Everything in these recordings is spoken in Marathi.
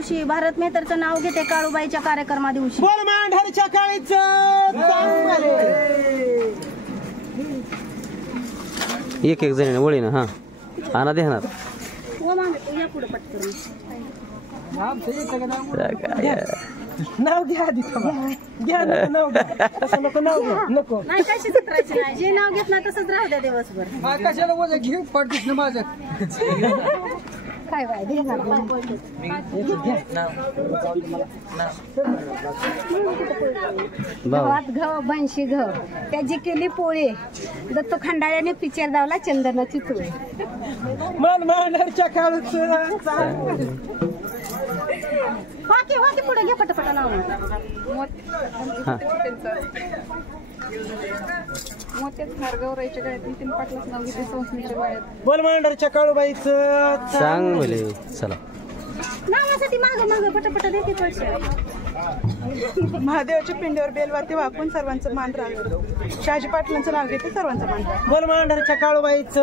मावशी भारत मेहतरचं नाव घेते काळूबाईच्या कार्यक्रमा दिवशी. बोल मांढरच्या काळीच एक एक जण वळी ना. हा आणा देणार या पुढे पटकन नाव घ्या आधी घ्या नाव घ्या तसं नको नाव घ्या नको नाही कशी चित्रायची नाही जे नाव घेत नाही तसंच राहू द्या दिवसभर. कशाला वजा घेऊ पडतीस ना माझं काय वाय गव्हात घव बनशी घव त्याची केली पोळी दत्त खंडाळ्याने पिक्चर दावला चंदनाची चोळी. मन मांढरच्या काळीच वाकी वाकी पुढे घे पटपट नाव. बोल मांढरच्या काळूबाईच सांग बोले. चला नावासाठी माग माग पटपट देते पैसे. महादेवाच्या पिंडीवर बेलवरती वाकून सर्वांचं मान राखलं. शहाजी पाटलांचं नाव घेते सर्वांचं मान राखलं. बोल मांढरच्या काळूबाईच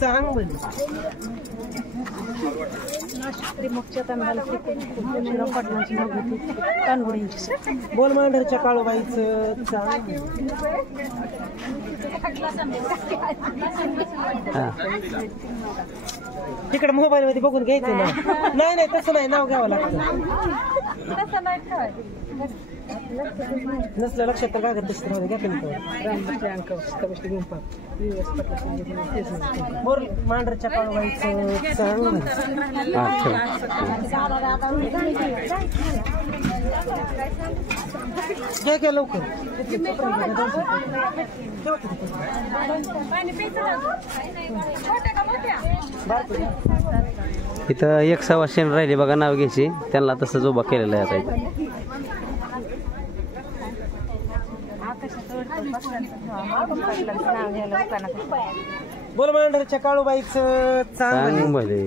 सांग बोल. बोल मांढरच्या काळूबाईच सांग. तिकडे मोबाईल मध्ये बघून घ्यायचं ना. नाही नाही तसं नाही नाव घ्यावं लागतं. नसलं लक्षात तर कागद पुस्तकामध्ये घ्या बोल मांढरच्या काळूबाईचं सांग. घ्या घ्या लवकर. इथं एक सवाशेन राहिली बघा नाव घ्यायची. त्यांना तसंच उभा केलेला आहे आता इथं. बोल मांढरच्या काळूबाईचं सांग बोले.